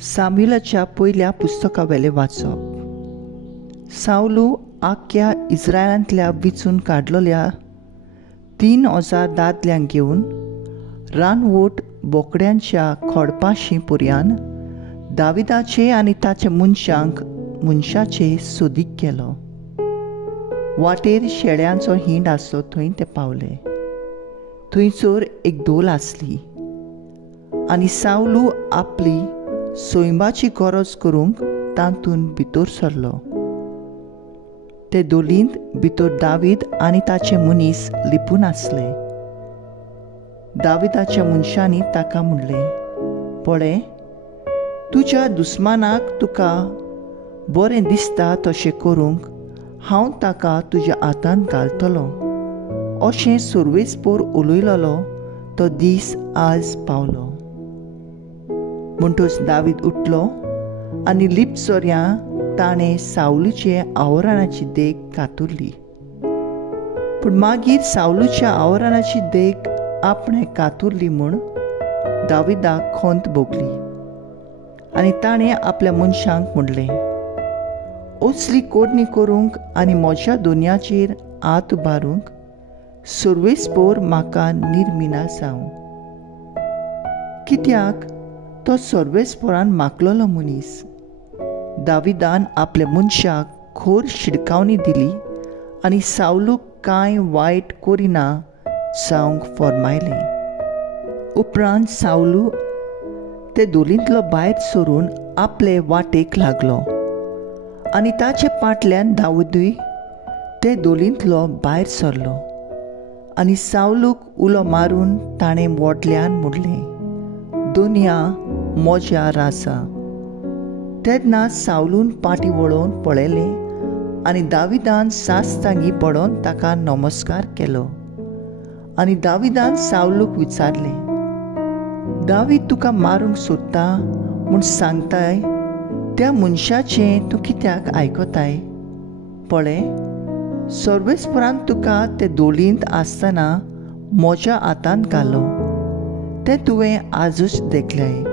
सामुएलाच्या पयल्या पुस्तकावेले वाचप. साऊलू आख्या इस्रायलांतल्या विचून काडलेल्या 3000 दादल्यांक घेवन रानवट बोकड्यांच्या खोडपाशी पर्यान दाविदाचे आनी ताच्या मनशाचे सोदीक गेलो. वाटेर शेळ्यांचो हिंड आसलो थंय ते पावले. थंयसर एक दोल आसली आनी साऊलू आपली सोयंबाची गरज करूंक तातूंत भितर सरलो. ते दोलींत भितर दावीद आनी ताचे मनीस लिपून आसले. दाविदाच्या मनशांनी ताका म्हणलें, पळय, तुज्या दुस्मानाक तुका बरें दिसता तशें करूंक हांव ताका तुज्या हातांत घालतलो. अशें सर्वेस्पर उलयलोलो तो दीस आज पावलो. म्हणटच दावीद उठलो आनी लिपचोऱ्यां ताणें साऊलूचे आवराणाची देख कातुरली. पूण मागीर साऊलूच्या आवराणाची देख आपणे कातुरली म्हूण दाविदाक खंत भोगली. आनी ताणें आपल्या मनशांक म्हणलें, असली कोडणी करूंक आनी म्हज्या दोनयाचेर हात उबारूंक सर्वेस्पर म्हाका निर्मिना जावं. कित्याक तो सर्वेस्परान मागलोलो मनीस. दाविदान आपल्या मनशाक खोर शिडकावणी दिली आनी साऊलूक कांय वायट करिना जावंक फर्मायलें. उपरांत साऊलू ते दोलींतलो भायर सरून आपले वाटेक लागलो आनी ताचे फाटल्यान दाऊदूय ते दोलींतलो भायर सरलो. आनी साऊलूक उलो मारून ताणें व्हडल्यान म्हणलें, दोनया म्हज्या रासा. तेन्ना साऊलून फाटीं वळोवन पळयलें आनी दाविदान साश्टांगी पडोवन ताका नमस्कार केलो. आनी दाविदान साऊलूक विचारलें, दावीद तुका मारूंक सोदता म्हूण सांगताय त्या मनशाचें तूं कित्याक आयकताय? पळय, सर्वेस्परान तुका ते दोलींत आसतना म्हज्या हातांत घालो. तें तुवें आजूच देखलें.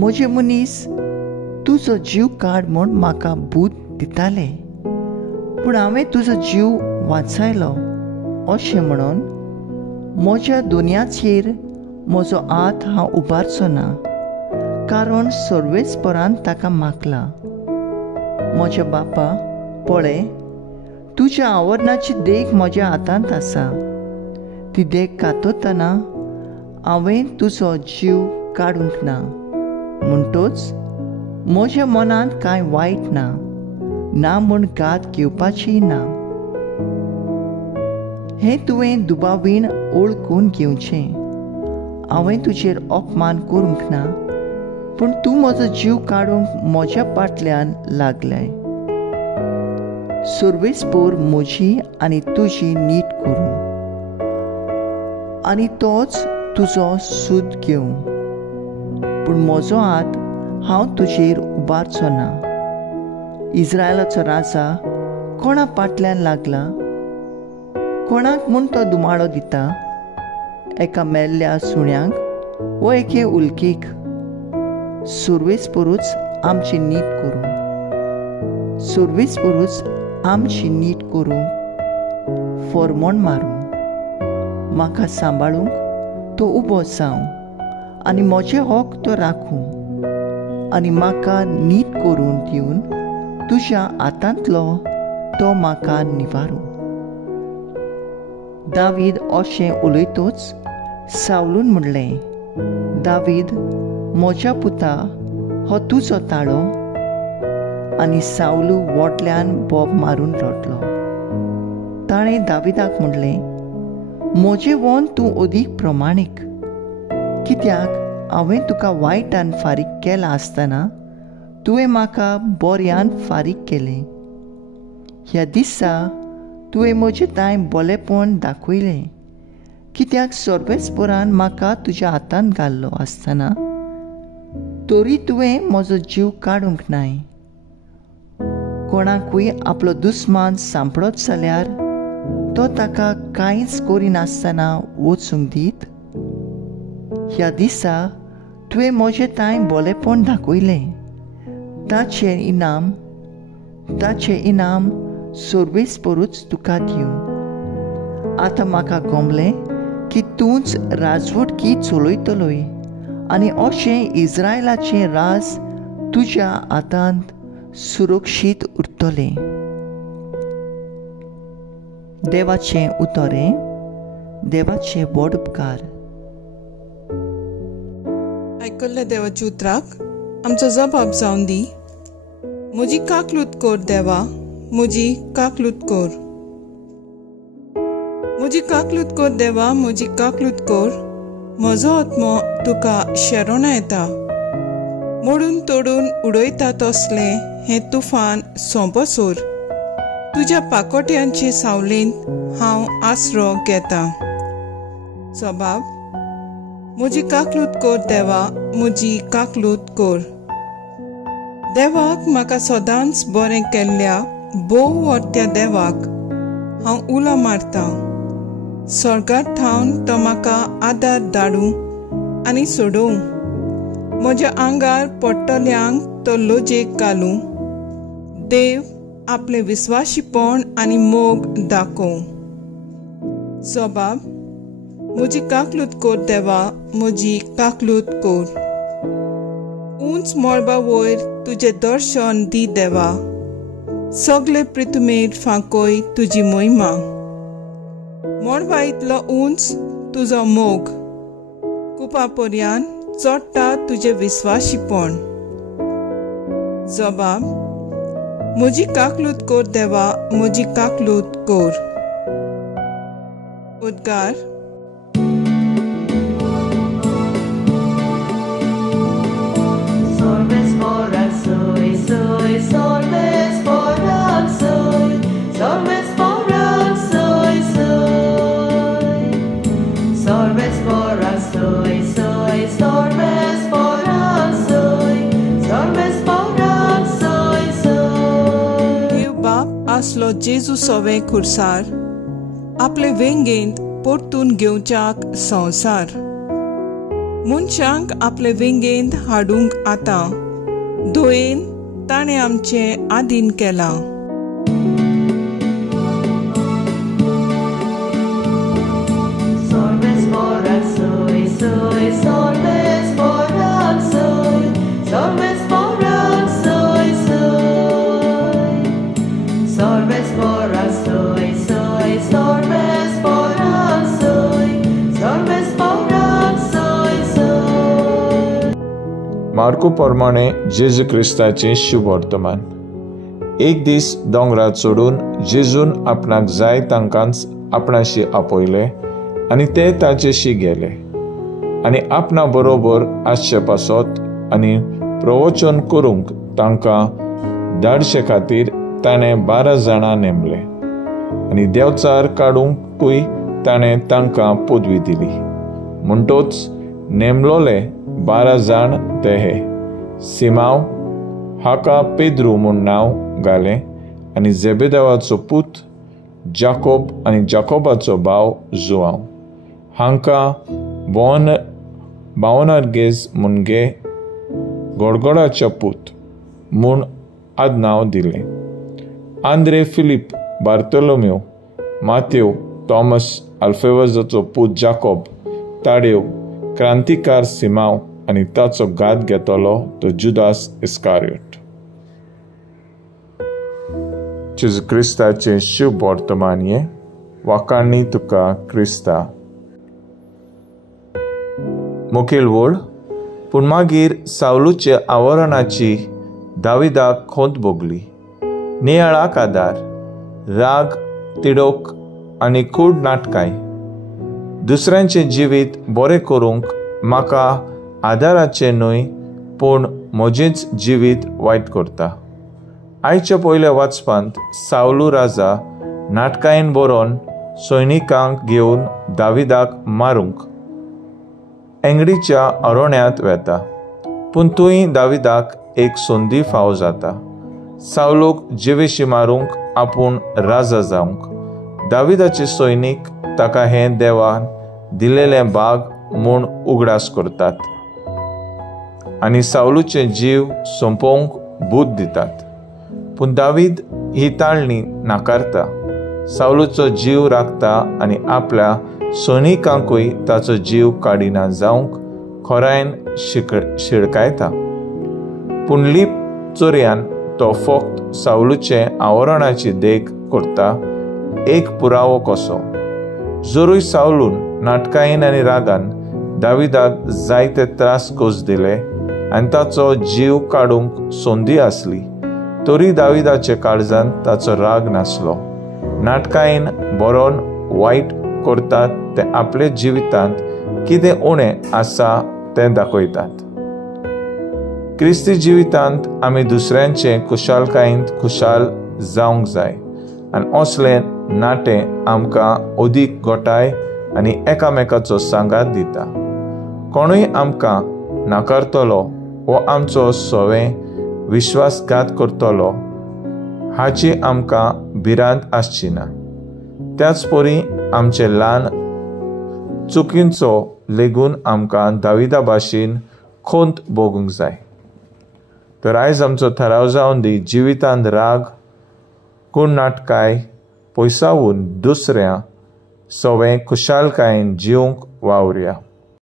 म्हजे मनीस तुजो जीव काड म्हूण म्हाका भूत दिताले, पूण हांवें तुजो जीव वाचयलो अशें म्हणून म्हज्या दोनयाचेर म्हजो हात हांव उबारचो ना, कारण सर्वेस्परान ताका मागला. म्हज्या बापा, पळय, तुज्या आवरणाची देख म्हज्या हातांत आसा. ती देख कातरतना हांवें तुजो जीव काडूंक ना. म्हणटच म्हज्या मनांत कांय वायट ना म्हूण घात घेवपाची ना. हें तुवें दुबावीन ओळखून घेवचें. हांवें तुजेर अपमान करूंक ना, पूण तूं म्हजो जीव काडूंक म्हज्या फाटल्यान लागलें. सर्वेस्पर म्हजी आनी तुजी नीट करूं आनी तोच तुजो सूद घेवं. पूण म्हजो हात हांव तुजेर उबारचो ना. इस्रायलाचो राजा कोणा फाटल्यान लागला? कोणाक म्हूण तो दुमाळो दिता? एका मेल्ल्या सुण्यांक वो एके उल्केक? सर्वेस्परूच आमची नीट करूं. सर्वेस्परूच आमची नीट करूंक फर्मोण मारूं. म्हाका सांबाळूंक तो उबो जावं आनी म्हजे हक तो राखूं आनी म्हाका नीट करून दिवन तुज्या हातांतलो तो म्हाका निवारूं. दावीद अशें उलयतच साऊलून म्हणलें, दावीद म्हज्या पुता, हो तुजो ताळो. आनी साऊलू व्हडल्यान बोब मारून रडलो. ताणें दाविदाक म्हणलें, म्हजें वोन तूं अदीक प्रमाणीक. कित्याक हांवें तुका वायटान फारीक केलां आसतना तुवें म्हाका बऱ्यान फारीक केलें. ह्या दिसा तुवें म्हजें ताय बरेंपण दाखयलें. कित्याक सर्वेस्परान म्हाका तुज्या हातांत घाल्लो आसतना तरी तुवें म्हजो जीव काडूंक नाय. कोणाकूय आपलो दुस्मान सांपडत जाल्यार तो ताका कांयच करिनासतना वचूंक दीत. ह्या दिसा तुवें म्हजें ताय बोलेपण दाखयलें. ताचें इनाम सोर्बेस परूच तुका दिवं. आतां म्हाका गमलें की तूंच राजवटकी चलयतलोय आनी अशें इस्रायलाचें राज तुज्या हातांत सुरक्षीत उरतलें. देवाचें उतोरें. देवाचे व्हड उपकार. आयकल्ल्या देवाच्या उतराक आमचो जबाब जावन दी. म्हजी काकलूत कोर देवा, म्हजी काकलूत कोर. म्हजी काकलूत कोर देवा, म्हजी काकलूत कोर. म्हजो आत्मो तुका शेरोना येता. मोडून तोडून उडयता तसलें हें तुफान सोंपो सोर. तुज्या पाकोट्यांचे सावलेंत हांव आसरो घेता. जबाब. म्हजी काकलूत कोर देवा, म्हजी काकलूत कोर. देवाक म्हाका सदांच बरें केल्ल्या बोव वर्त्या देवाक हांव उलो मारतां. स्वर्गांत थावन तो म्हाका आदार धाडूं आनी सोडूं. म्हज्या आंगार पडटल्यांक तो लोजेक घालूं. देव आपले विस्वाशीपण आनी मोग दाखोव. जबाब. म्हजी काकलूत कोर देवा, म्हजी काकलूत कोर. उंच मळबा वयर तुजें दर्शन दी देवा. सगळे पृथ्वीर फांकोय तुजी महिमा. मळबा इतलो उंच तुजो मोग. कुपा पर्यंत चडटा तुजें विस्वाशीपण. जबाब. म्हजी काकलूत कोर देवा, म्हजी काकलूत कोर. उद्गार. आसलो जेजू सोवे खुर्सार. आपले वेंगेंत परतून घेवच्याक संवसार. मनशांक आपले वेंगेंत हाडूंक आतां. धोयेन ताणें आमचें आदीन केलां. मार्को प्रमाणे जेजू क्रिस्ताचें शुभ वर्तमान. एक दीस दोंगरात सोडून जेजून आपणाक जाय तांकांच आपणाशी आपयले आनी ते ताचेशी गेले आनी आपणा बरोबर आसचे पासत आनी प्रवचन करूंक तांकां धाडचे खातीर ताणें 12 जाणां नेमले आनी देंवचार काडूंकूय ताणें तांकां पदवी दिली. म्हणटोच नेमलोले 12 जाण ते हे. सिमांव, हाका पेद्रू म्हूण नांव घालें, आनी जेबेदेवाचो पूत जाकोब आनी जाकोबाचो भाव जोआंव. हांकां बावनार्गेस म्हूण गे गडगडाचो पूत म्हूण आदनांव दिलें. आंद्रे, फिलीप, बार्तोलोमेव, माथेव, थॉमस, अल्फेवजाचो पूत जाकोब, ताडेव, क्रांतिकार सिमांव आनी ताचो घात घेतलो तो जुदास इस्कारियोट. जेजू क्रिस्ताचें शुभ वर्तमान हें. वाखाणणी तुका क्रिस्ता. मुखेल वळ. पूण मागीर सावलूचे आवरणाची दाविदाक खोंत भोगली. नियाळाक आदार, राग, तिडोक आनी कूड नाटकाय. दुसऱ्यांचें जिवीत बरें करूंक म्हाका आदाराचें न्हय पूण म्हजेंच जिवीत वायट करता. आयच्या पयल्या वाचपांत सावलू राजा नाटकायेन बरोवन सैनिकांक घेवन दाविदाक मारूंक एंगडीच्या अरोण्यांत वेता. पूण थंय दाविदाक एक संदी फावो जाता. सावलूक जिवेशी मारूंक आपूण राजा जावंक. दाविदाचे सैनीक ताका हें देवान दिलेलें भाग म्हूण उगडास करतात. आनी सावलूचे जीव सोंपोवंक बूत दितात. पूण दावीद ही ताळणी नाकारता. सावलूचो जीव राखता आनी आपल्या सैनिकांकूय ताचो जीव काडिना जावंक खोरायन शिडकायता. पूण लीप चोरयान तो फक्त सावलूचे आवरणाची देख करता एक पुरावो कसो. जोरूय सावलून नाटकायेन आनी रागान दाविदाक जायते त्रास कोस दिले आनी ताचो जीव काडूंक संदी आसली, तरी दाविदाचे काळजांत ताचो राग नासलो. नाटकायेन बरोन वायट करतात ते आपले जिवितांत कितें उणें आसा तें दाखयतात. क्रिस्ती जिवितांत आमी दुसऱ्यांचे खुशालकायेंत खुशाल जावंक जाय आनी असलें नाटें आमकां अदीक गोठाय आनी एकामेकाचो सांगात दिता. कोणूय आमकां नाकारतलो वो आमचो सवें विश्वासघात करतलो हाची आमकां भिरांत आसची ना. त्याच परी आमचे ल्हान चुकींचो लेगून आमकां दाविदा भाशेन खोंत भोगूंक जाय. तर आयज आमचो थाराव जावन दी जिवितांत राग कोण नाटकाय पयसावून दुसऱ्या सवें खुशालकायेन जिवंक वावरया.